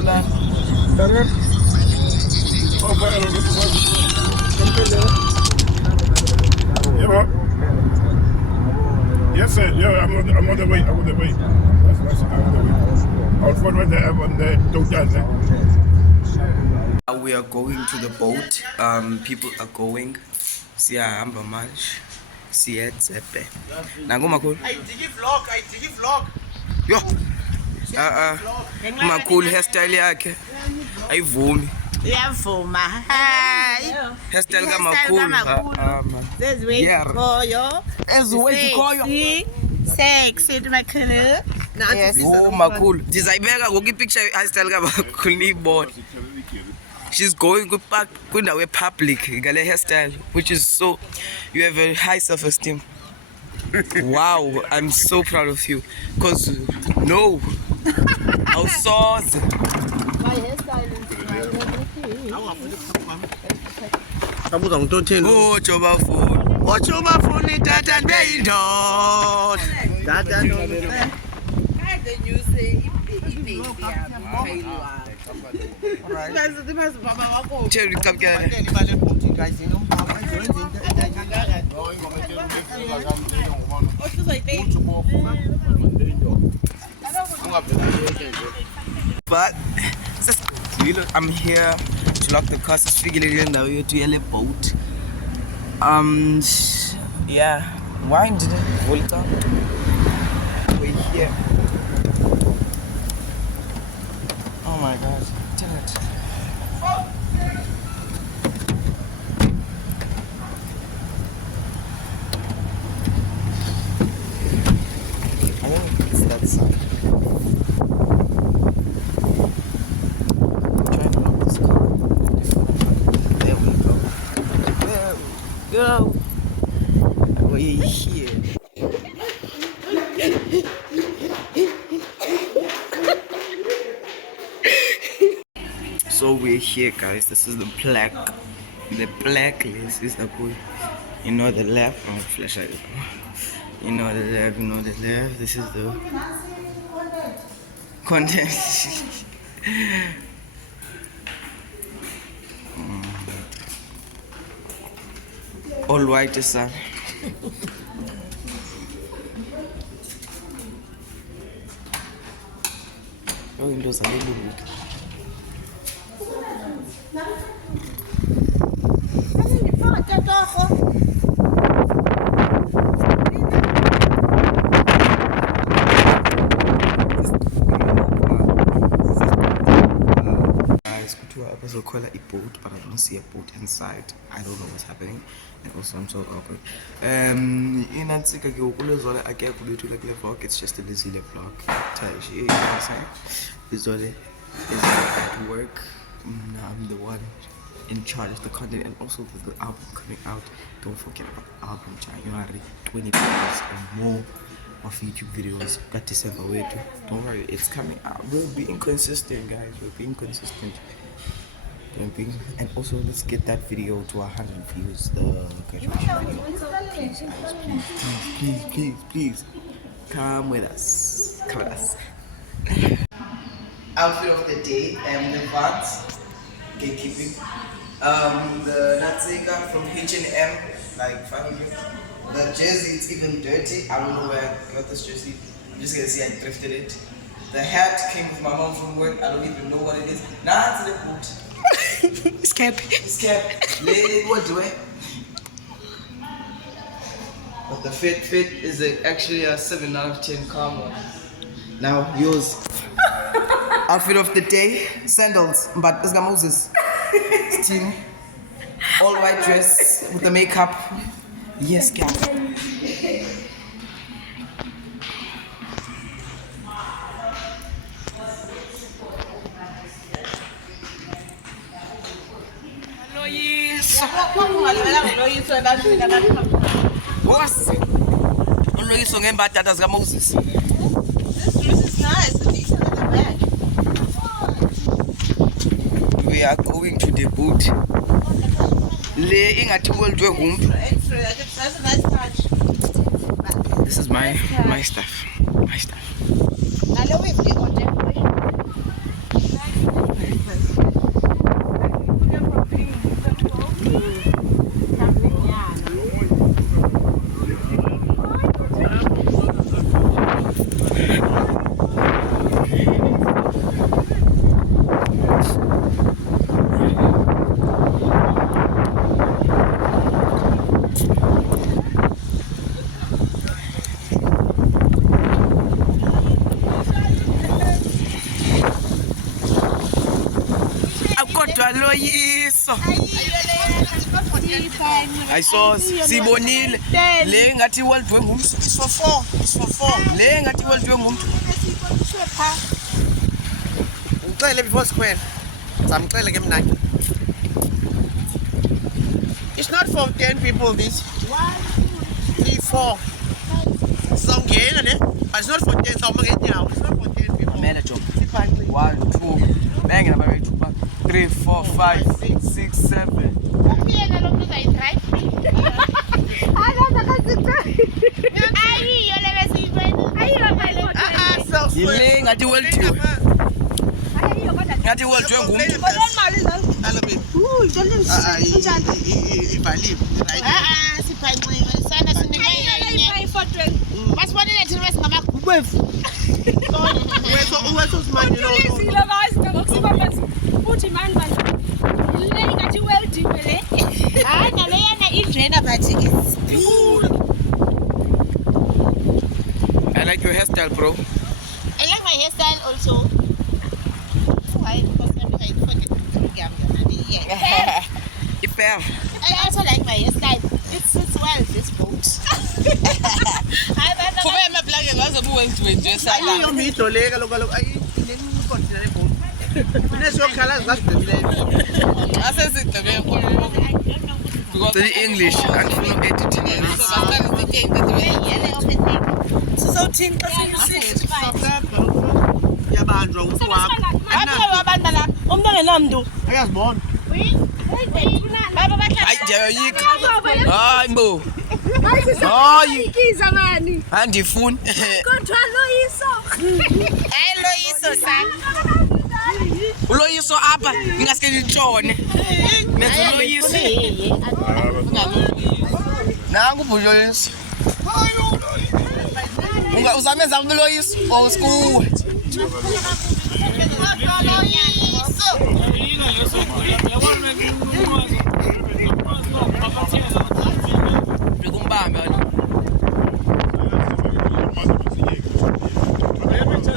Sulana. Yes, sir. Yeah, I'm on the way. I'm on the way. That's I'm on the way. I was on the total. We are going to the boat. People are going. Siyahamba manje. Siye Tsepe. Nangu makhulu. Ayidiki vlog. Yo. Makhulu hairstyle yakhe. Ayivumi. Iyavuma. Hayi. Hairstyle kamakhulu. Zezwezikhoyo. Ezwezikhoyo. Sexy makhulu. Yes. Oh makhulu. Ndizayibeka ngoku ipicture hairstyle kamakhulu niyibone. She's going back kwindawo public ngale hairstyle, which is so, you have a high self-esteem. Wow, I'm so proud of you. Cause no, awusoze. Abuza ngitotheni. Otsho bafuni tata ndibe yindoda. Tata no. Cherry kapkela. But I'm here to lock the car. Sifikile ndawo yethu yale boat. Yeah, why did it volta? We're here. Oh my God, damn it. I think it's that side. I'm trying to lock this car. There we go. There we go. We're here. So we're here, guys. This is the plaque. The plaque list is up with, you know, the left. Oh, flashlight. You know the left. You know the left. This is the content. All white is son. Oh, windows are little bit. So call it a boat, but I don't see a boat inside. I don't know what's happening, and also I'm so awkward. In Antsika, I get to do like a vlog. It's just a lazy vlog. You know what I'm saying? Visually is at work. I'm the one in charge of the content, and also with the album coming out. Don't forget about the album. January 20 videos and more of YouTube videos. Got December way too. Don't worry, it's coming out. We're being consistent, guys. We're being consistent. And also let's get that video to 100 views, the graduation video. Please, please come with us. Outfit of the day, the Vans gatekeeping, the Natsika from H&M, like funny. The jersey, it's even dirty. I don't know where I got this jersey. I'm just gonna say I thrifted it. The hat came with my mom from work. I don't even know what it is. Nah, it's the boot. It's cap. What do I? But the fit is actually a 7 out of 10 calm. Now yours. Outfit of the day: sandals, but it's got Moses. Steam. All white dress with the makeup. Yes, guys. What's Unloyiso ngembatata zika Moses. This dress is nice. It's decent in the back. We are going to the boat. Le ingathi weldwe ngumuntu. That's a nice touch. This is my stuff. My stuff. Loyiso. I saw Sibonile. Le ngathi world way ngumntu. It's for 4. Le ngathi world way ngumntu. Ngicele before square. Samcele ke mna. It's not for 10 people this. 3, 4. Songena ne? But it's not for 10. So I'm getting now. It's not for 10 people. Manager. 1, 2. Bang number 2. 3, 4, 5, 6, 7. Ile ngathi world way. Ngathi world way ngumntu. I like your hairstyle, bro. I like my hairstyle also. Why? Because I forget to Ipel. I also like my hairstyle. It sits well, this boat. Ayiyo mito le kaloku ayi inenkontina lebhoni. Inesokhala zazidlebileyo. The English and film editing. Yabanjwa umntu wakho. Ayazibona. Hayi ndiyayoyika. Hayi mbo. Hayi. Andifuni. Uloyiso apha ingaske litshone. Nenza uloyiso. Nangu ubuloyiso. Uzamenza uloyiso oskuwe. Ngikumbambe wena.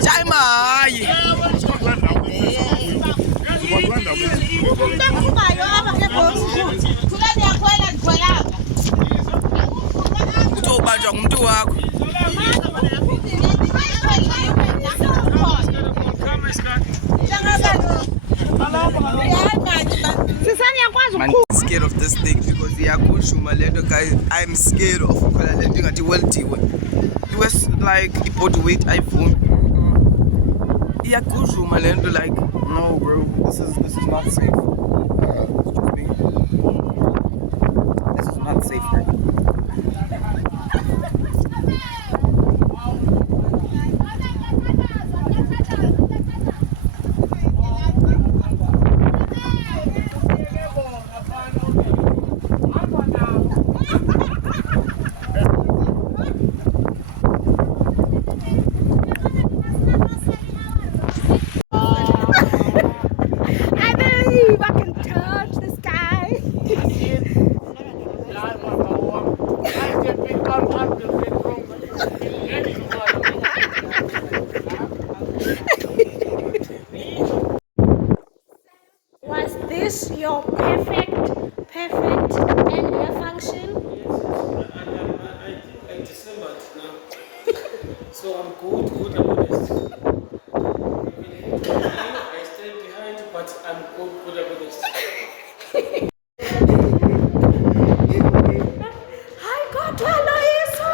Chayima hayi. Ubanjwa ngumuntu wakho. I'm scared of this thing because guys, I'm scared of landing at the world. It was like about weight iPhone. Like no bro, this is not safe. This is not safe, bro. Was this your perfect end year function? I December now. So I'm good about this. I stayed behind, but I'm good about this. I got Loyiso.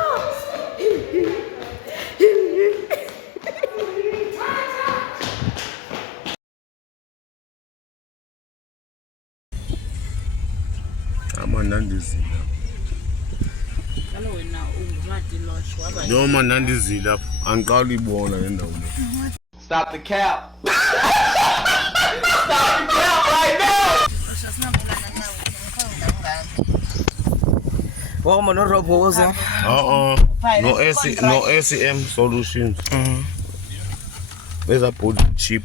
Nandizila. Noma nandizila angiqala uyibona le ndawo. Stop the cap. Stop the cap right now. Well, no robots. No ACM solutions. There's a put cheap.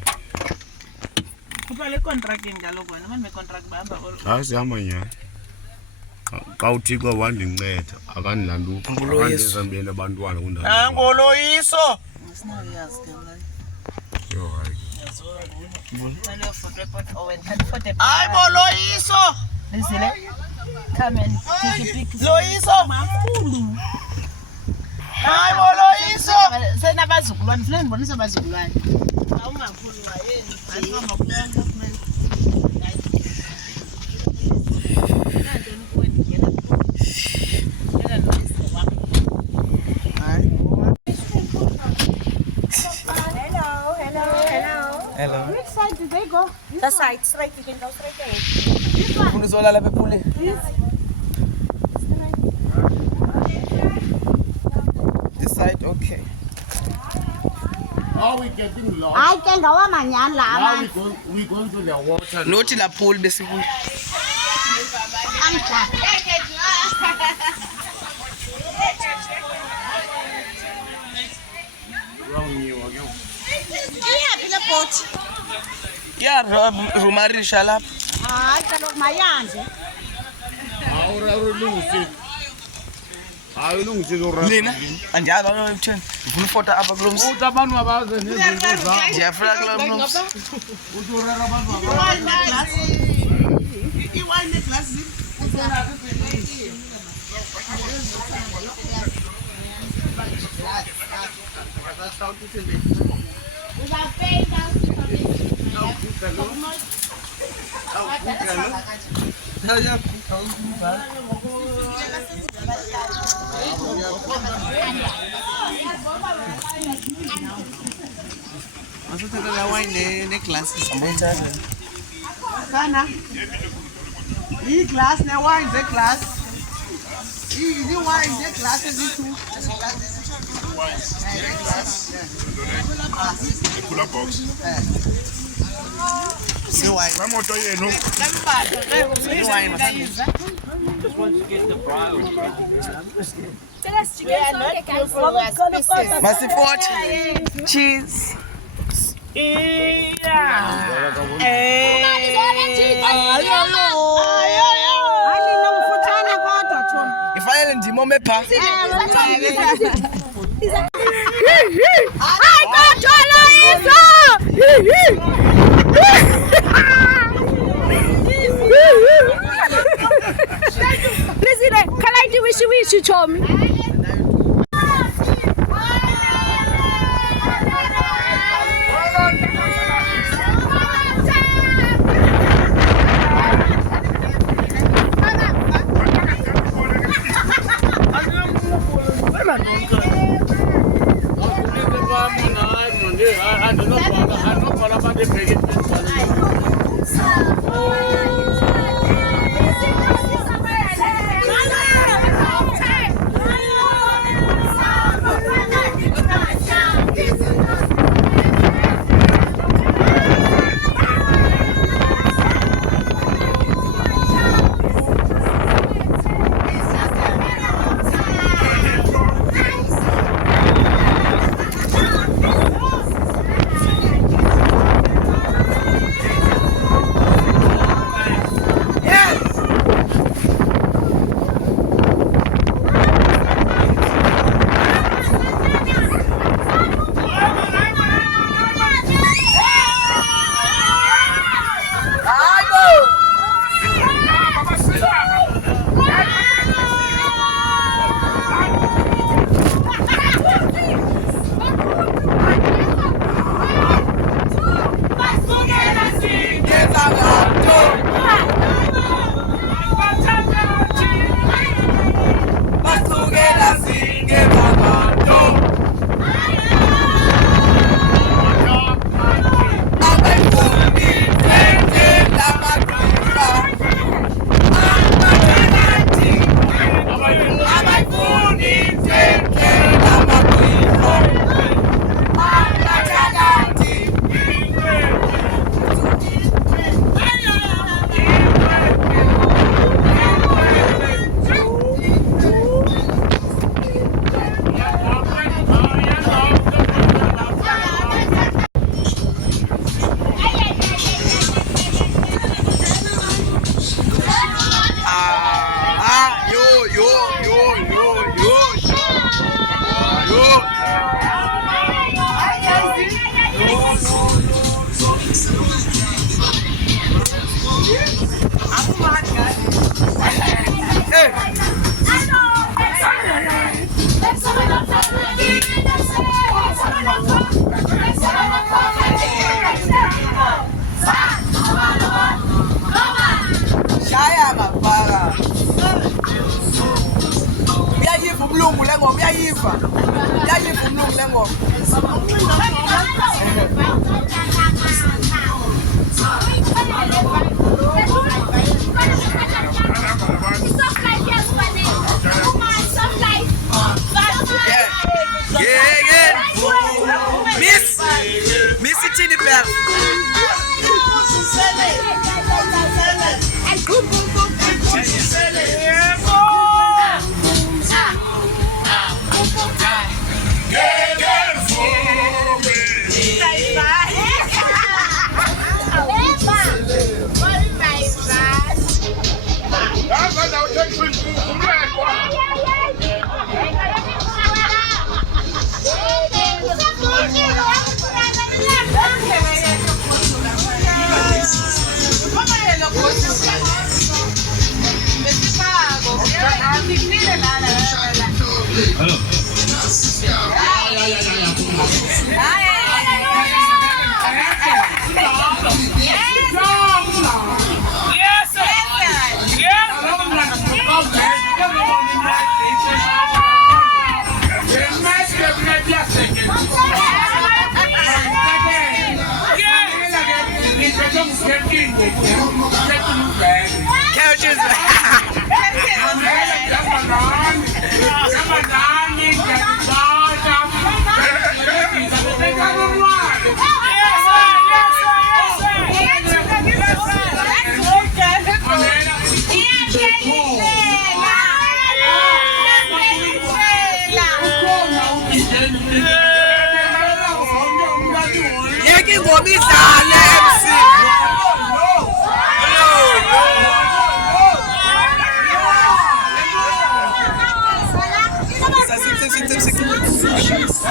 Kupale contract ngalo bona manje contract bahamba Asihamba nyana. Xa uthixo wandinceda akandilanduka akandizambele abantwana kundawo. Angoloyiso. asinayazi ke manje. Ay, Loyiso! Come and take a picture. Loyiso! Ay, Loyiso! Senabazukulwane, funeka ndibonise abazukulwane. Hello. Which side did they go? The side, straight, you can go straight ahead. Ufuna uzolala lapha ephuleni? This side, okay. Are we getting lost? I can go on manyan Now lama. we going to the water. Nothi la pool besibuya. Ya rumarisha lapha. Hayi kaloku mayanje. Lina anjalo ukuthini? Ufuna ufota apha kulo msi. Abantu abaze nezinto zabo. Ndiyafuna kulo msi. Iwine glass. Masuthatha wine neglasses. Sana. Glass, ne wine, the glass. The wine, the glass is it too. The cooler box. See wine. One more time, you know. See wine. Just once you get the bridle, you get the We are not careful, we are species. Masipota. Cheese. Alina mfutshane kodwa Tshoni. Ifanele ndimome pha. Hayi kodwa Loyiso. Listen, can I do wishy Tommy?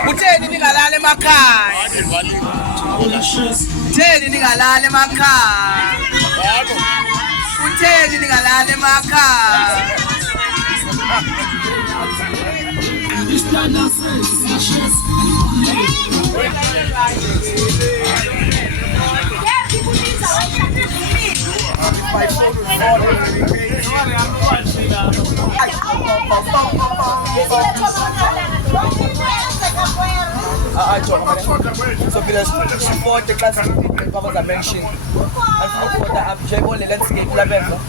Utheni ningalala emakhaya? Utheni ningalala emakhaya? Utheni ningalala emakhaya? So because before the class covers are mentioned, and for the Jebo landscape level.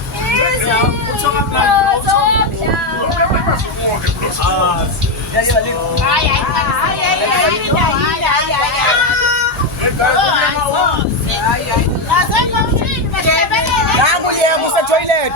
Toilet.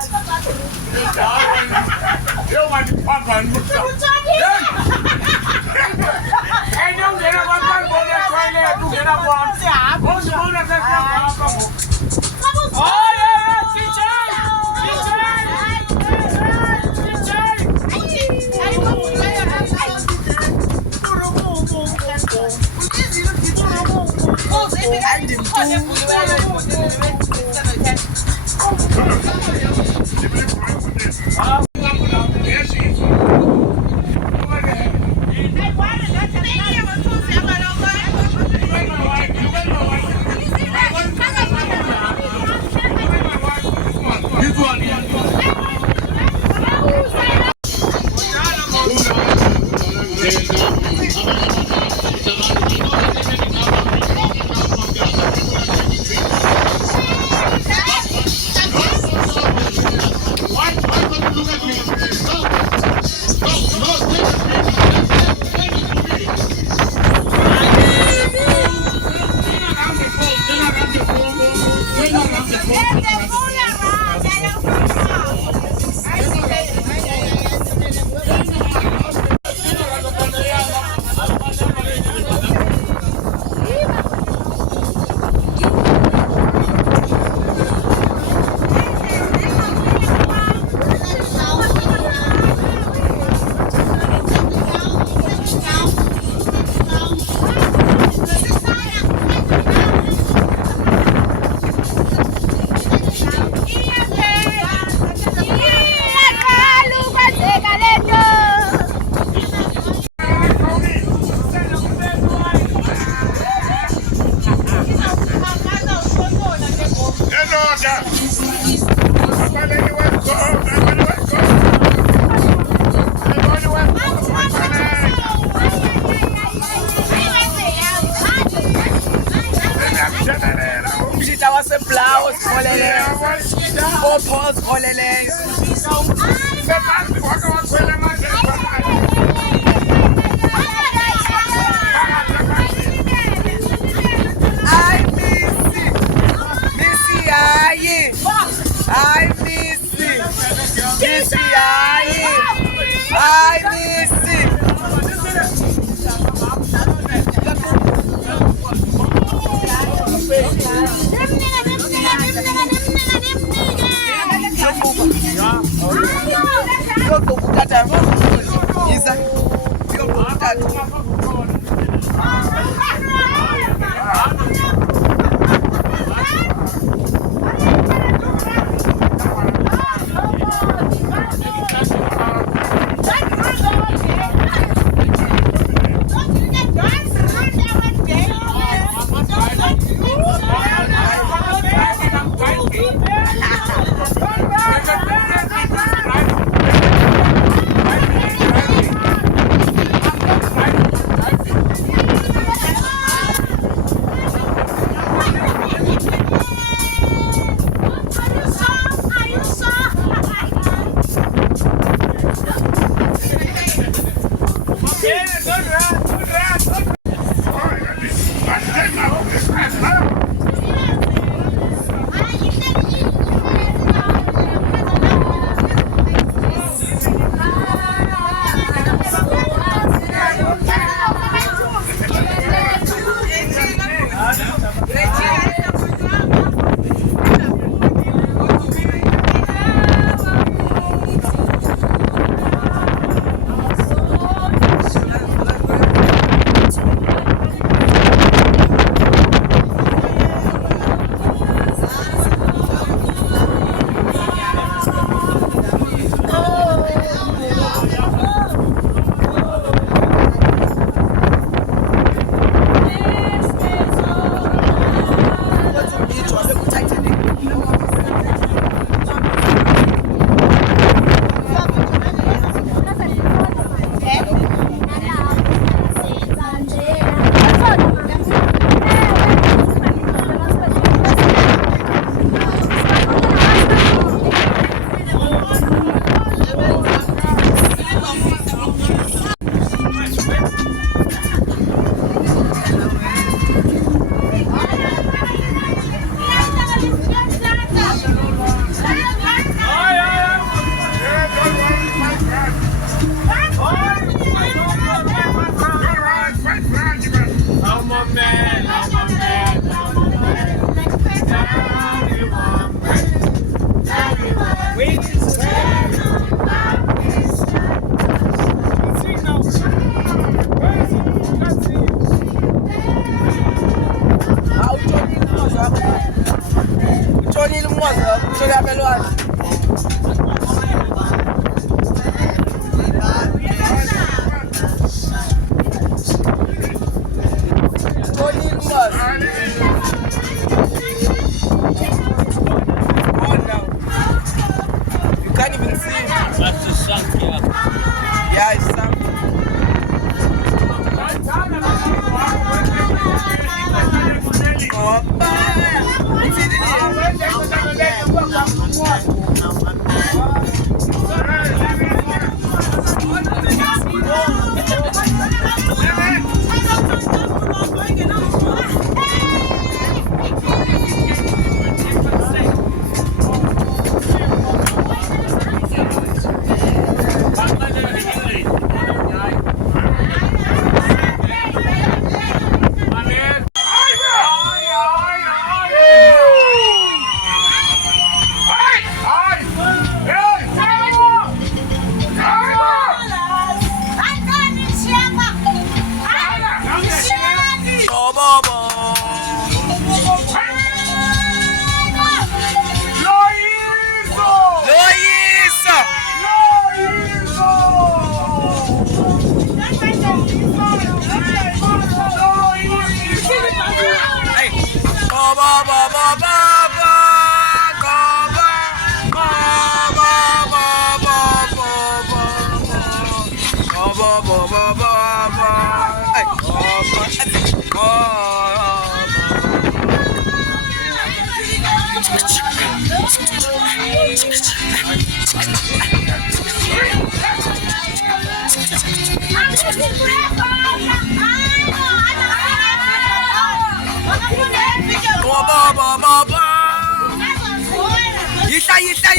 I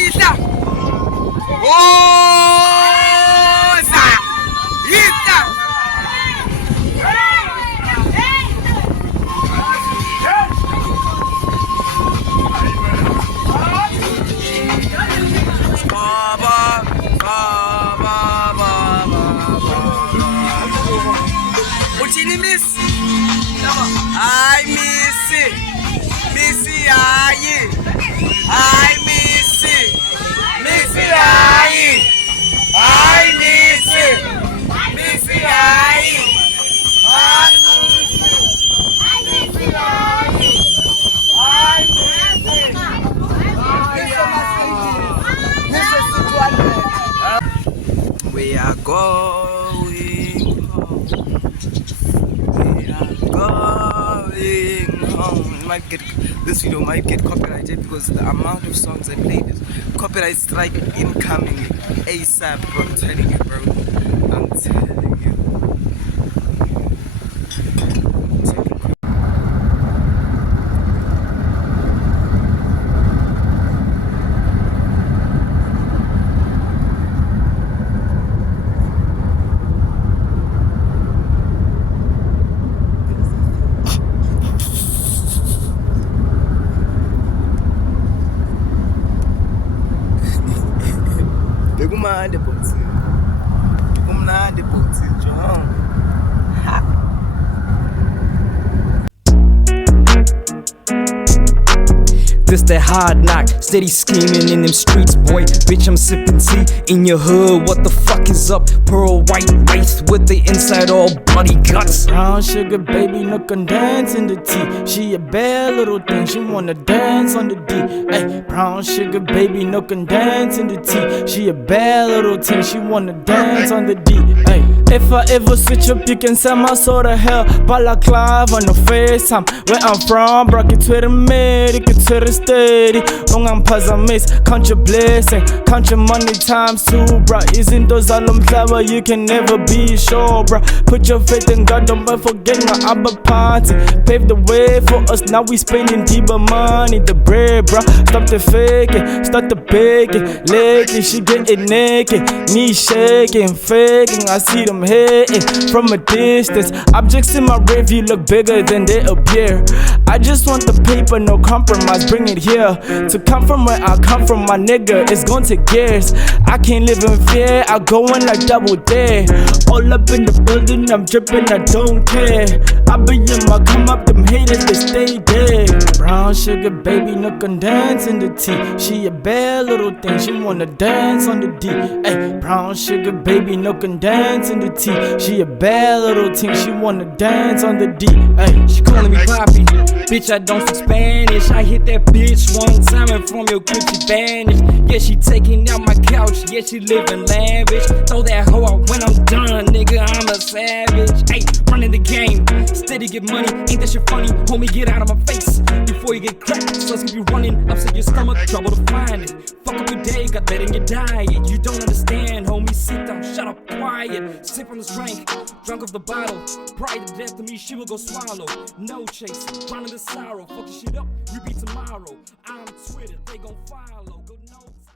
Yisa. Oh, sa. Yisa. Uchini miss. I miss it. Missy, aye. I miss it. Missy, aye. I miss it. Missy, aye. I miss it. Missy, aye. I miss it. We are going home. We are going home. This video might get copyrighted because the amount of songs I played is copyright strike incoming ASAP, bro. I'm telling you, bro. I'm telling you. Kumande bhuti. Kumnandi bhuti John. This that hard knock, steady scheming in them streets, boy. Bitch, I'm sipping tea in your hood. What the fuck is up? Pearl white waist with the inside all bloody guts. Brown sugar baby, no can dance in the tea. She a bad little thing, she wanna dance on the D. Hey, brown sugar baby, no can dance in the tea. She a bad little thing, she wanna dance on the D. Hey, if I ever switch up, you can send my soul to hell. Balaclava on the FaceTime. Where I'm from, brought it to the mid, it to the steady. Ungamphazamisa, count your blessing, count your money times two, bruh. Isn't those all clever? You can never be sure, bruh. Put your faith in God, don't forget my Abba party. Pave the way for us, now we spending deeper money. The bread, bruh. Stop the faking, start the begging. Lately, she getting naked, knee shaking, faking. I see them hating from a distance. Objects in my review look bigger than they appear. I just want the paper, no compromise, bring it here. To come from where I come from, my nigga, it's gon' take years. I can't live in fear, I go in like double dare. All up in the building, I'm dripping, I don't care. I be in my come up, them haters, they stay dead. Brown sugar baby, no can dance in the tea. She a bad little thing, she wanna dance on the D. Ay, brown sugar baby, no can dance in the tea. She a bad little thing, she wanna dance on the D. Ay, she calling me Poppy. Bitch, I don't speak Spanish. I hit that bitch one time and from your crib she vanished. Yeah, she taking out my couch. Yeah, she living lavish. Throw that hoe out when I'm done, nigga. I'm a savage. Hey, running the game, steady get money. Ain't that shit funny? Homie, get out of my face before you get cracked. So let's keep you running. Upset your stomach, trouble to find it. Fuck up your day, got that in your diet. You don't understand, homie. Sit down, shut up, quiet. Sip on this drink, drunk off the bottle. Pride to death to me, she will go swallow. No chase, running the sorrow. Fuck your shit up, repeat tomorrow. I'm Twitter, they gon' follow. Good notes.